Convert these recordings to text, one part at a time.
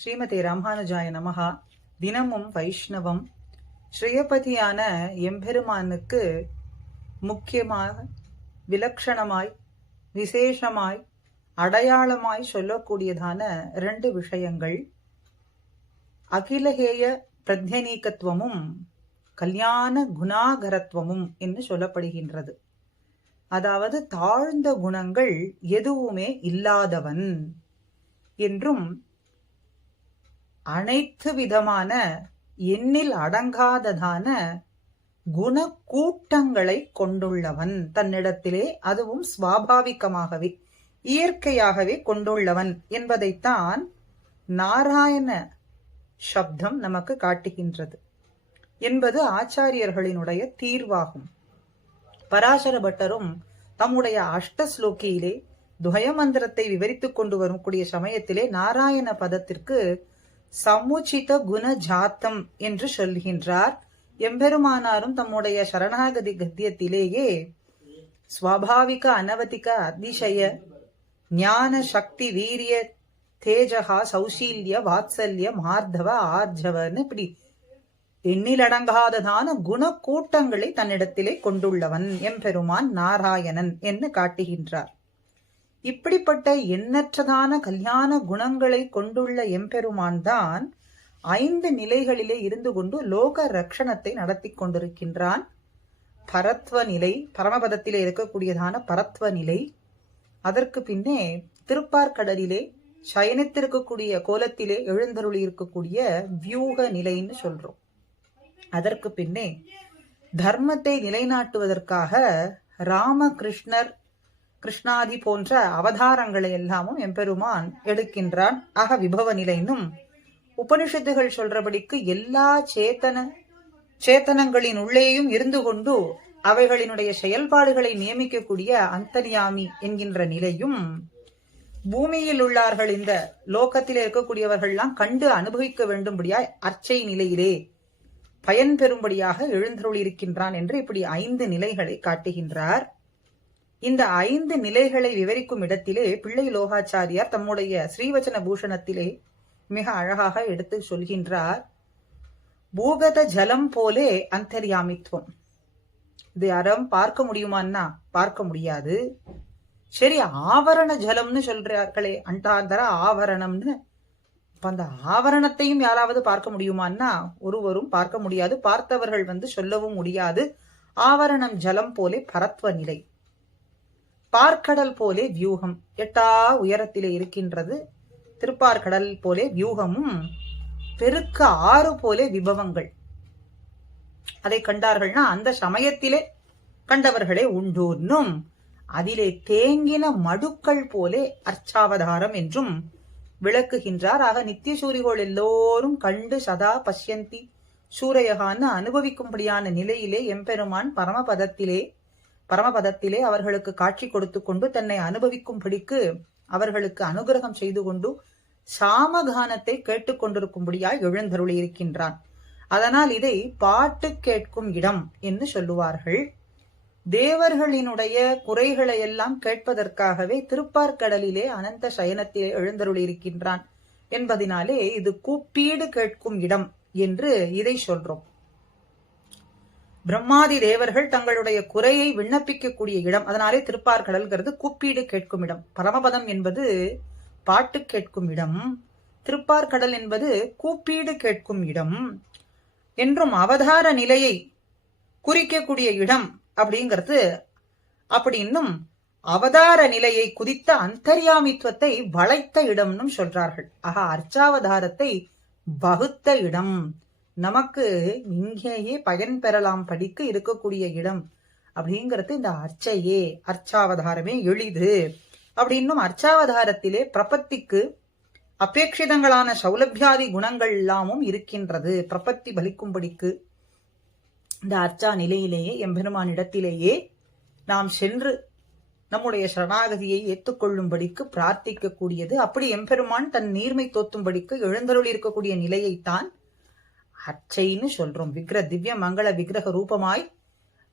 ஸ்ரீமதி ராமானுஜாய நமஹா. தினமும் வைஷ்ணவம் ஸ்ரீயபதியான எம்பெருமானுக்கு முக்கியமாக விலட்சணமாய் விசேஷமாய் அடையாளமாய் சொல்லக்கூடியதான 2 விஷயங்கள் அகிலஹேய பிரத்யநீகத்துவமும் கல்யாண குணாகரத்துவமும் என்று சொல்லப்படுகின்றது. அதாவது தாழ்ந்த குணங்கள் எதுவுமே இல்லாதவன் என்றும் அனைத்து விதமான எண்ணில் அடங்காததான குணக்கூட்டங்களை கொண்டுள்ளவன், தன்னிடத்திலே அதுவும் சுவாபாவிகமாகவே இயற்கையாகவே கொண்டுள்ளவன் என்பதைத்தான் நாராயண சப்தம் நமக்கு காட்டுகின்றது என்பது ஆச்சாரியர்களினுடைய தீர்வாகும். பராசர பட்டரும் தம்முடைய அஷ்டஸ்லோகியிலே துவயமந்திரத்தை விவரித்துக் கொண்டு வரக்கூடிய சமயத்திலே நாராயண பதத்திற்கு சமுச்சித குண ஜாத்தம் என்று சொல்கின்றார். எம்பெருமானாரும் தம்முடைய சரணாகதி கத்தியத்திலேயே ஸ்வாபாவிக அனவதிக அதிசய ஞான சக்தி வீரிய தேஜகா சௌசீல்ய வாத்சல்ய மார்தவ ஆர்ஜவன்னு இப்படி எண்ணிலடங்காததான குணக்கூட்டங்களை தன்னிடத்திலே கொண்டுள்ளவன் எம்பெருமான் நாராயணன் என்று காட்டுகின்றார். இப்படிப்பட்ட எண்ணற்றதான கல்யாண குணங்களை கொண்டுள்ள எம்பெருமான் தான் 5 நிலைகளிலே இருந்து கொண்டு லோக ரக்ஷணத்தை நடத்தி கொண்டிருக்கின்றான். பரத்வ நிலை, பரமபதத்திலே இருக்கக்கூடியதான பரத்வ நிலை, அதற்கு பின்னே திருப்பார்கடலிலே சயனித்திருக்கக்கூடிய கோலத்திலே எழுந்தருளி இருக்கக்கூடிய வியூக நிலைன்னு சொல்றோம். அதற்கு பின்னே தர்மத்தை நிலைநாட்டுவதற்காக ராமகிருஷ்ணர் கிருஷ்ணாதி போன்ற அவதாரங்களை எல்லாமும் எம்பெருமான் எடுக்கின்றான். ஆக விபவ நிலைன்னும் உபனிஷத்துகள் சொல்றபடிக்கு எல்லா சேத்தனங்களின் உள்ளேயும் இருந்து கொண்டு அவைகளினுடைய செயல்பாடுகளை நியமிக்கக்கூடிய அந்தர்யாமி என்கின்ற நிலையும், பூமியில் உள்ளார்கள் இந்த லோகத்திலே இருக்கக்கூடியவர்கள்லாம் கண்டு அனுபவிக்க வேண்டும்படியாய் அர்ச்சை நிலையிலே பயன் பெறும்படியாக எழுந்தருளியிருக்கின்றான் என்று இப்படி 5 நிலைகளை காட்டுகின்றார். இந்த 5 நிலைகளை விவரிக்கும் இடத்திலே பிள்ளை லோகாச்சாரியார் தம்முடைய ஸ்ரீவச்சன பூஷணத்திலே மிக அழகாக எடுத்து சொல்கின்றார். பூகத ஜலம் போலே அந்தர்யாமித்துவம். இது யாரும் பார்க்க முடியுமான்னா பார்க்க முடியாது. சரி, ஆவரண ஜலம்னு சொல்றார்களே, அண்டாந்தர ஆவரணம்னு, அந்த ஆவரணத்தையும் யாராவது பார்க்க முடியுமான்னா ஒருவரும் பார்க்க முடியாது. பார்த்தவர்கள் சொல்லவும் முடியாது. ஆவரணம் ஜலம் போலே பரத்வ நிலை, பார்க்கடல் போலே வியூகம், எட்டா உயரத்திலே இருக்கின்றது. திருப்பார்கடல் போலே வியூகமும் பெருக்க ஆறு போலே விபவங்கள். அதை கண்டார்கள்னா அந்த சமயத்திலே கண்டவர்களே உண்டூன்னும், அதிலே தேங்கின மடுக்கள் போலே அர்ச்சாவதாரம் என்றும் விளக்குகின்றார். ஆக நித்திய சூரிகள் எல்லோரும் கண்டு சதா பஷ்யந்தி சூரையகான்னு அனுபவிக்கும்படியான நிலையிலே எம்பெருமான் பரமபதத்திலே அவர்களுக்கு காட்சி கொடுத்து கொண்டு தன்னை அனுபவிக்கும்படிக்கு அவர்களுக்கு அனுகிரகம் செய்து கொண்டு சாமகானத்தை கேட்டுக்கொண்டிருக்கும்படியாய் எழுந்தருளி இருக்கின்றான். அதனால் இதை பாட்டு கேட்கும் இடம் என்று சொல்லுவார்கள். தேவர்களினுடைய குறைகளை எல்லாம் கேட்பதற்காகவே திருப்பார்கடலிலே அனந்த சயனத்திலே எழுந்தருளி இருக்கின்றான் என்பதினாலே இது கூப்பீடு கேட்கும் இடம் என்று இதை சொல்றோம். பிரம்மாதி தேவர்கள் தங்களுடைய குறையை விண்ணப்பிக்கக்கூடிய இடம். அதனாலே திருப்பார்கடல்கிறது கூப்பீடு கேட்கும் இடம். பரமபதம் என்பது பாட்டு கேட்கும் இடம், திருப்பார்கடல் என்பது கூப்பீடு கேட்கும் இடம் என்றும் அவதார நிலையை குறிக்கக்கூடிய இடம் அப்படிங்கிறது. அப்படின்னும் அவதார நிலையை குதித்த அந்தர்யாமித்துவத்தை வளைத்த இடம்னு சொல்றார்கள். ஆக அர்ச்சாவதாரத்தை வகுத்த இடம், நமக்கு இங்கேயே பயன் பெறலாம் படிக்க இருக்கக்கூடிய இடம் அப்படிங்கிறது இந்த அர்ச்சையே, அர்ச்சாவதாரமே எளிது அப்படின்னும். அர்ச்சாவதாரத்திலே பிரபத்திக்கு அபேட்சிதங்களான சௌலபியாதி குணங்கள் எல்லாமும் இருக்கின்றது. பிரபத்தி பலிக்கும்படிக்கு இந்த அர்ச்சா நிலையிலேயே எம்பெருமானிடத்திலேயே நாம் சென்று நம்முடைய சரணாகதியை ஏற்றுக்கொள்ளும்படிக்கு பிரார்த்திக்க கூடியது. அப்படி எம்பெருமான் தன் நீர்மை தோத்தும்படிக்கு எழுந்தருளி இருக்கக்கூடிய நிலையைத்தான் அர்ச்சைன்னு சொல்றோம். திவ்ய மங்கள விக்கிரக ரூபமாய்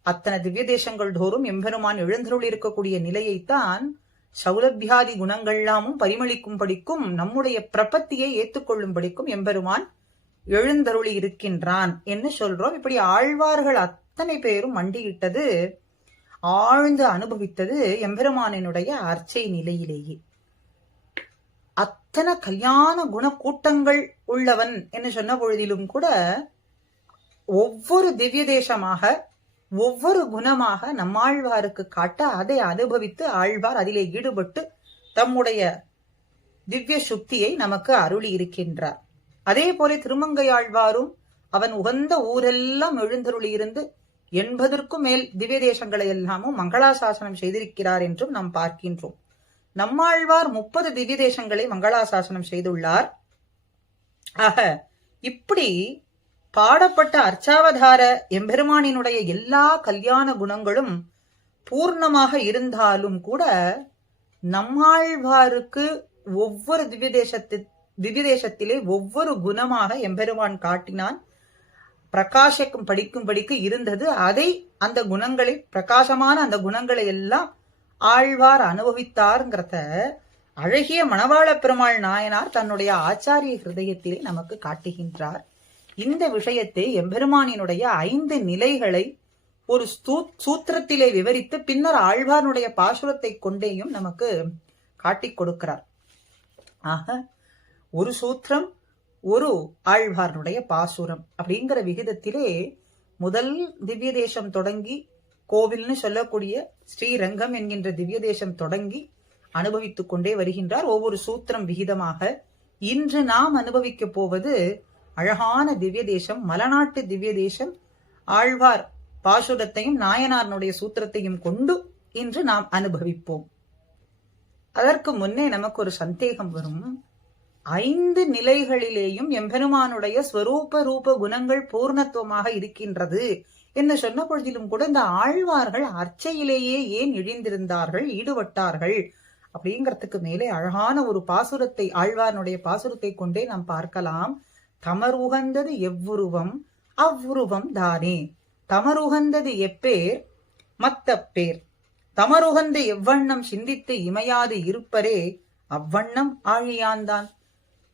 அத்தனை திவ்ய தேசங்கள் தோறும் எம்பெருமான் எழுந்தருளி இருக்கக்கூடிய நிலையைத்தான் சௌலபியாதி குணங்கள்லாமும் பரிமளிக்கும்படிக்கும் நம்முடைய பிரபத்தியை ஏற்றுக்கொள்ளும்படிக்கும் எம்பெருமான் எழுந்தருளி இருக்கின்றான் என்று சொல்றோம். இப்படி ஆழ்வார்கள் அத்தனை பேரும் மண்டியிட்டது, ஆழ்ந்து அனுபவித்தது எம்பெருமானினுடைய அர்ச்சை நிலையிலேயே. அத்தனை கல்யாண குண கூட்டங்கள் உள்ளவன் என்று சொன்ன பொழுதிலும் கூட ஒவ்வொரு திவ்ய தேசமாக ஒவ்வொரு குணமாக நம்மாழ்வாருக்கு காட்ட அதை அனுபவித்து ஆழ்வார் அதிலே ஈடுபட்டு தம்முடைய திவ்ய சுக்தியை நமக்கு அருளி இருக்கின்றார். அதே போல திருமங்கையாழ்வாரும் அவன் உகந்த ஊரெல்லாம் எழுந்தருளி இருந்து 80க்கும் மேல் திவ்ய தேசங்களை எல்லாமும் மங்களாசாசனம் செய்திருக்கிறார் என்றும் நாம் பார்க்கின்றோம். நம்மாழ்வார் 30 திவ்ய தேசங்களை மங்களாசாசனம் செய்துள்ளார். ஆக இப்படி பாடப்பட்ட அர்ச்சாவதார எம்பெருமானினுடைய எல்லா கல்யாண குணங்களும் பூர்ணமாக இருந்தாலும் கூட நம்மாழ்வாருக்கு ஒவ்வொரு திவ்ய தேசத்திலே ஒவ்வொரு குணமாக எம்பெருமான் காட்டினான். பிரகாசக்கும் படிக்கும்படிக்கு இருந்தது. அதை அந்த குணங்களை பிரகாசமான அந்த குணங்களை எல்லாம் ஆழ்வார் அனுபவித்தார்ங்கிறத அழகிய மணவாள பெருமாள் நாயனார் தன்னுடைய ஆச்சாரிய ஹிருதயத்திலே நமக்கு காட்டுகின்றார். இந்த விஷயத்தை எம்பெருமானினுடைய 5 நிலைகளை ஒரு சூத்திரத்திலே விவரித்து பின்னர் ஆழ்வாருடைய பாசுரத்தை கொண்டேயும் நமக்கு காட்டிக் கொடுக்கிறார். ஆக ஒரு சூத்திரம் ஒரு ஆழ்வாருடைய பாசுரம் அப்படிங்கிற விகிதத்திலே முதல் திவ்ய தேசம் தொடங்கி கோவில்னு சொல்லக்கூடிய ஸ்ரீரங்கம் என்கின்ற திவ்ய தேசம் தொடங்கி அனுபவித்துக் கொண்டே வருகின்றார் ஒவ்வொரு சூத்திரம் விகிதமாக. இன்று நாம் அனுபவிக்க போவது அழகான திவ்ய தேசம், மலநாட்டு திவ்ய தேசம். ஆழ்வார் பாசுரத்தையும் நாயனாருடைய சூத்திரத்தையும் கொண்டு இன்று நாம் அனுபவிப்போம். அதற்கு முன்னே நமக்கு ஒரு சந்தேகம் வரும். 5 நிலைகளிலேயும் எம்பெருமானுடைய ஸ்வரூப ரூப குணங்கள் பூர்ணத்துவமாக இருக்கின்றது என்று சொன்ன பொழுதிலும் கூட இந்த ஆழ்வார்கள் அர்ச்சையிலேயே ஏன் இழிந்திருந்தார்கள், ஈடுபட்டார்கள் அப்படிங்கிறதுக்கு மேலே அழகான ஒரு பாசுரத்தை ஆழ்வாருடைய பாசுரத்தை கொண்டே நாம் பார்க்கலாம். தமர் உகந்தது எவ்வுருவம் அவ்வுருவம் தானே, தமர் உகந்தது எப்பேர் மத்த பேர், தமருகந்த எவ்வண்ணம் சிந்தித்து இமையாது இருப்பரே அவ்வண்ணம் ஆழியான்தான்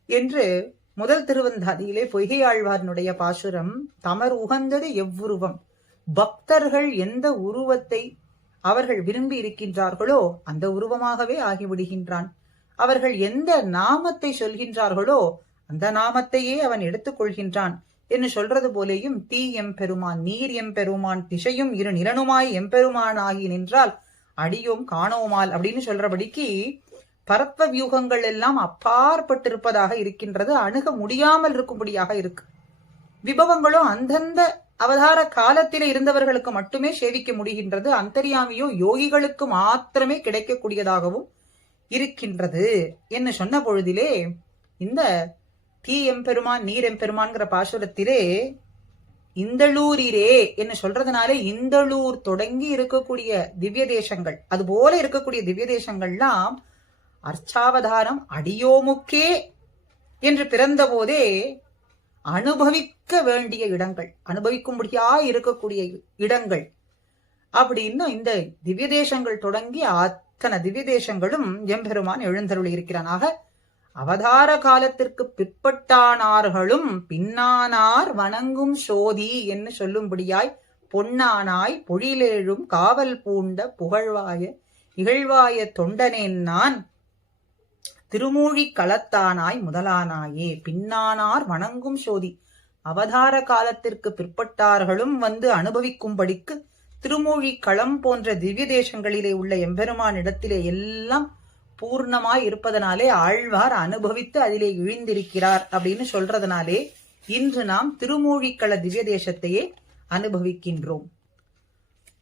என்று முதல் திருவந்தாதியிலே பொய்கை ஆழ்வார்னுடைய பாசுரம். தமர் உகந்தது எவ்வுருவம், பக்தர்கள் எந்த உருவத்தை அவர்கள் விரும்பி இருக்கின்றார்களோ அந்த உருவமாகவே ஆகிவிடுகின்றான். அவர்கள் எந்த நாமத்தை சொல்கின்றார்களோ அந்த நாமத்தையே அவன் எடுத்துக் கொள்கின்றான் என்று சொல்றது போலேயும் தீ எம்பெருமான், நீர் எம்பெருமான், திசையும் இரு நிலனுமாய் எம்பெருமான் ஆகி நின்றால் அடியோம் காணோமால் அப்படின்னு சொல்றபடிக்கு பரத்வ வியூகங்கள் எல்லாம் அப்பாற்பட்டிருப்பதாக இருக்கின்றது. அணுக முடியாமல் இருக்கும்படியாக இருக்கு. விபவங்களும் அந்தந்த அவதார காலத்திலே இருந்தவர்களுக்கு மட்டுமே சேவிக்க முடிகின்றது. அந்தரியாமியோ யோகிகளுக்கு மாத்திரமே கிடைக்கக்கூடியதாகவும் இருக்கின்றது என்று சொன்ன பொழுதிலே இந்த தீ எம்பெருமான் நீர் எம்பெருமான்கிற பாசுரத்திலே இந்தளூரிரே என்று சொல்றதுனாலே இந்தளூர் தொடங்கி இருக்கக்கூடிய திவ்ய தேசங்கள், அது போல இருக்கக்கூடிய திவ்ய தேசங்கள்லாம் அர்ச்சாவதாரம் அடியோமுக்கே என்று பிறந்த போதே அனுபவிக்க வேண்டிய இடங்கள், அனுபவிக்கும்படியா இருக்கக்கூடிய இடங்கள் அப்படின்னு இந்த திவ்ய தேசங்கள் தொடங்கி அத்தனை திவ்ய தேசங்களும் எம்பெருமான் எழுந்தருளி இருக்கிறான். ஆக அவதார காலத்திற்கு பிற்பட்டானார்களும் பின்னானார் வணங்கும் சோதி என்று சொல்லும்படியாய் பொன்னானாய் பொழிலேழும் காவல் பூண்ட புகழ்வாய இகழ்வாய தொண்டனேன் நான் திருமூழி களத்தானாய் முதலானாயே. பின்னானார் வணங்கும் சோதி, அவதார காலத்திற்கு பிற்பட்டார்களும் வந்து அனுபவிக்கும்படிக்கு திருமூழி களம் போன்ற திவ்ய தேசங்களிலே உள்ள எம்பெருமான் இடத்திலே எல்லாம் பூர்ணமாய் இருப்பதனாலே ஆழ்வார் அனுபவித்து அதிலே இழிந்திருக்கிறார் அப்படின்னு சொல்றதுனாலே இன்று நாம் திருமூழிக்கள திவ்ய தேசத்தையே அனுபவிக்கின்றோம்.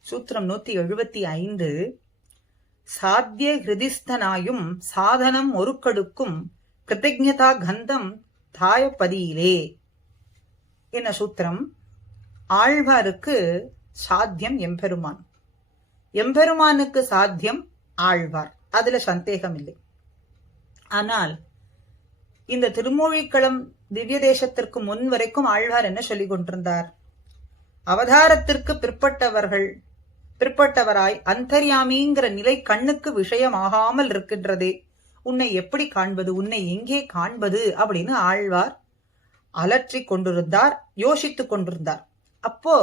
சூத்திரம் 175. சாத்திய ஹிருதிஸ்தனாயும் சாதனம் ஒருக்கடுக்கும் கிருதஜ்ஞதா கந்தம் தாயப்பதியிலே என்ன சூத்திரம். ஆழ்வாருக்கு சாத்தியம் எம்பெருமான், எம்பெருமானுக்கு சாத்தியம் ஆழ்வார், அதுல சந்தேகம் இல்லை. ஆனால் இந்த திருமூழிக்களம் திவ்ய தேசத்திற்கு முன் வரைக்கும் ஆழ்வார் என்ன சொல்லிக் கொண்டிருந்தார்? அவதாரத்திற்கு பிற்பட்டவர்கள் பிற்பட்டவராய் அந்தர்யாமிங்கிற நிலை கண்ணுக்கு விஷயமாகாமல் இருக்கின்றதே, உன்னை எப்படி காண்பது, உன்னை எங்கே காண்பது அப்படின்னு ஆழ்வார் அலற்றிக் கொண்டிருந்தார், யோசித்துக் கொண்டிருந்தார். அப்போ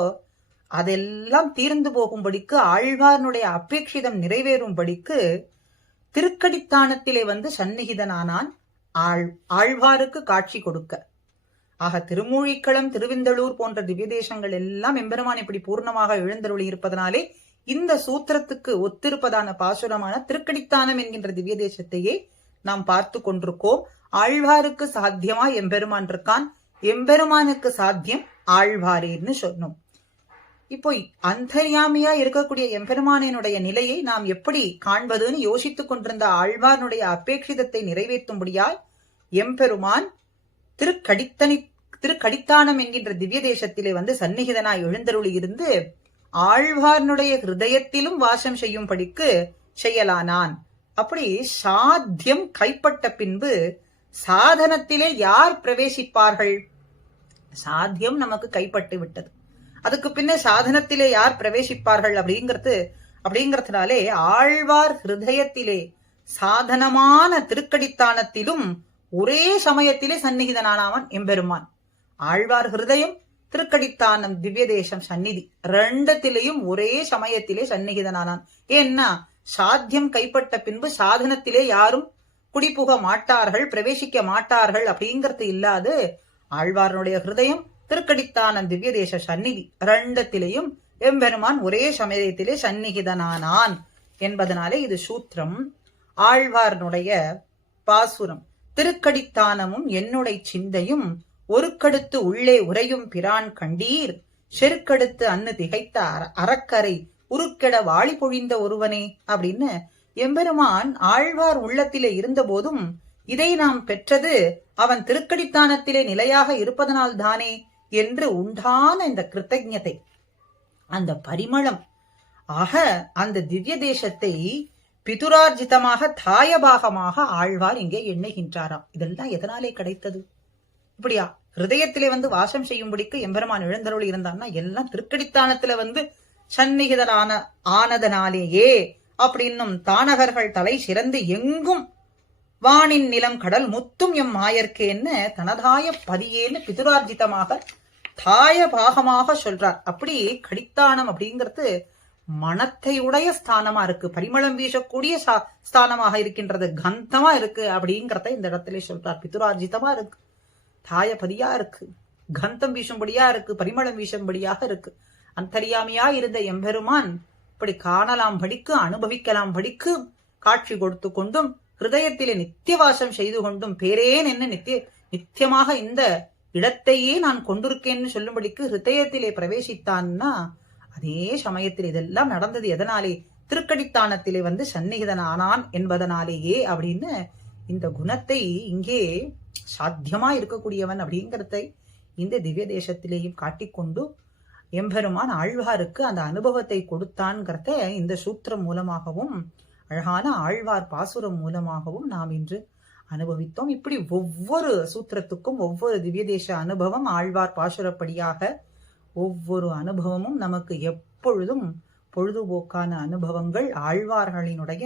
அதெல்லாம் தீர்ந்து போகும்படிக்கு, ஆழ்வார்னுடைய அபேட்சிதம் நிறைவேறும்படிக்கு திருக்கடித்தானத்திலே வந்து சந்நிகிதனானான் ஆழ்வாருக்கு காட்சி கொடுக்க. ஆக திருமூழிக்களம், திருவிந்தளூர் போன்ற திவ்ய தேசங்கள் எல்லாம் எம்பெருமான் இப்படி பூர்ணமாக எழுந்தருளி இருப்பதனாலே இந்த சூத்திரத்துக்கு ஒத்திருப்பதான பாசுரமான திருக்கடித்தானம் என்கின்ற திவ்ய தேசத்தையே நாம் பார்த்து கொண்டிருக்கோம். ஆழ்வாருக்கு சாத்தியமா எம்பெருமான் இருக்கான், எம்பெருமானுக்கு சாத்தியம் ஆழ்வாரேன்னு சொன்னோம். இப்போ அந்தர்யாமியா இருக்கக்கூடிய எம்பெருமானினுடைய நிலையை நாம் எப்படி காண்பதுன்னு யோசித்துக் கொண்டிருந்த ஆழ்வார்னுடைய அபேட்சிதத்தை நிறைவேற்றும்படியாய் எம்பெருமான் திருக்கடித்தானம் என்கின்ற திவ்ய தேசத்திலே வந்து சந்நிகிதனாய் எழுந்தருளி இருந்து ஆழ்வார்னுடைய ஹிருதயத்திலும் வாசம் செய்யும்படிக்கு செய்யலானான். அப்படி சாத்தியம் கைப்பட்ட பின்பு சாதனத்திலே யார் பிரவேசிப்பார்கள்? சாத்தியம் நமக்கு கைப்பட்டு விட்டது, அதுக்கு பின்ன சாதனத்திலே யார் பிரவேசிப்பார்கள் அப்படிங்கறதுனாலே ஆழ்வார் ஹிருதயத்திலே சாதனமான திருக்கடித்தானத்திலும் ஒரே சமயத்திலே சந்நிகிதனானவன் எம்பெருமான். ஆழ்வார் ஹிருதயம், திருக்கடித்தானம், திவ்ய தேசம், சந்நிதி ரெண்டத்திலேயும் ஒரே சமயத்திலே சந்நிகிதனானான். ஏன்னா சாத்தியம் கைப்பட்ட பின்பு சாதனத்திலே யாரும் குடிபுக மாட்டார்கள், பிரவேசிக்க மாட்டார்கள் அப்படிங்கிறது இல்லாது ஆழ்வாரனுடைய ஹிருதயம், திருக்கடித்தானம், திவ்ய தேச, சந்நிதி ரெண்டத்திலேயும் எம்பெருமான் ஒரே சமயத்திலே சந்நிகிதனானான் என்பதனாலே இது சூத்திரம். ஆழ்வார்னுடைய பாசுரம் திருக்கடித்தானமும் என்னுடைய சிந்தையும் ஒருக்கடுத்து உள்ளே உரையும் பிரான் கண்டீர், செருக்கடுத்து அன்னு திகைத்த அறக்கரை உருக்கெட வாளி பொழிந்த ஒருவனே அப்படின்னு எம்பெருமான் ஆழ்வார் உள்ளத்திலே இருந்த போதும் இதை நாம் பெற்றது அவன் திருக்கடித்தானத்திலே நிலையாக இருப்பதனால் தானே என்று உண்டான இந்த கிருத்தஜ்ஞத்தை, அந்த பரிமளம், ஆக அந்த திவ்ய தேசத்தை பிதுரார்ஜிதமாக தாயபாகமாக ஆழ்வார் இங்கே எண்ணுகின்றாராம். இதெல்லாம் எதனாலே கிடைத்தது? இப்படியா ஹிருதயத்திலே வந்து வாசம் செய்யும்படிக்கு எம்பெருமான் எழுந்தருள் இருந்தான்னா எல்லாம் திருக்கடித்தானத்துல வந்து சந்நிகிதரான ஆனதனாலேயே அப்படின்னும் தானகர்கள் தலை சிறந்து எங்கும் வானின் நிலம் கடல் முத்தும் எம் மாயர்க்கேன்னு தனதாய பதியேன்னு பிதுரார்ஜிதமாக தாய பாகமாக சொல்றார். அப்படி கடித்தானம் அப்படிங்கிறது மனத்தையுடைய ஸ்தானமா இருக்கு, பரிமளம் வீசக்கூடிய ஸ்தானமாக இருக்கின்றது, கந்தமா இருக்கு அப்படிங்கிறத இந்த இடத்துல சொல்றார். பிதுரார்ஜிதமா இருக்கு, தாயபதியா இருக்கு, கந்தம் வீசும்படியா இருக்கு, பரிமளம் வீசும்படியாக இருக்கு. அந்தரியாமையா இருந்த எம்பெருமான் இப்படி காணலாம் படிக்கு, அனுபவிக்கலாம் படிக்கு காட்சி கொடுத்து கொண்டும் ஹிருதயத்திலே நித்தியவாசம் செய்து கொண்டும் பேரேன் என்ன நித்தியமாக இந்த இடத்தையே நான் கொண்டிருக்கேன்னு சொல்லும்படிக்கு ஹிருதயத்திலே பிரவேசித்தான்னா அதே சமயத்தில் இதெல்லாம் நடந்தது எதனாலே? திருக்கடித்தானத்திலே வந்து சந்நிகிதன் ஆனான் என்பதனாலேயே அப்படின்னு இந்த குணத்தை இங்கே சாத்தியமா இருக்கக்கூடியவன் அப்படிங்கிறதை இந்த திவ்ய தேசத்திலேயும் காட்டிக்கொண்டு எம்பெருமான் ஆழ்வாருக்கு அந்த அனுபவத்தை கொடுத்தான்கிறத இந்த சூத்திரம் மூலமாகவும் அழகான ஆழ்வார் பாசுரம் மூலமாகவும் நாம் இன்று அனுபவித்தோம். இப்படி ஒவ்வொரு சூத்திரத்துக்கும் ஒவ்வொரு திவ்ய தேச அனுபவம், ஆழ்வார் பாசுரப்படியாக ஒவ்வொரு அனுபவமும் நமக்கு எப்பொழுதும் பொழுதுபோக்கான அனுபவங்கள், ஆழ்வார்களினுடைய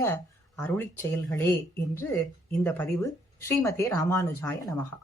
அருளிச் செயல்களே என்று இந்த பதிவு. ஸ்ரீமதே ராமானுஜாய நமஹா.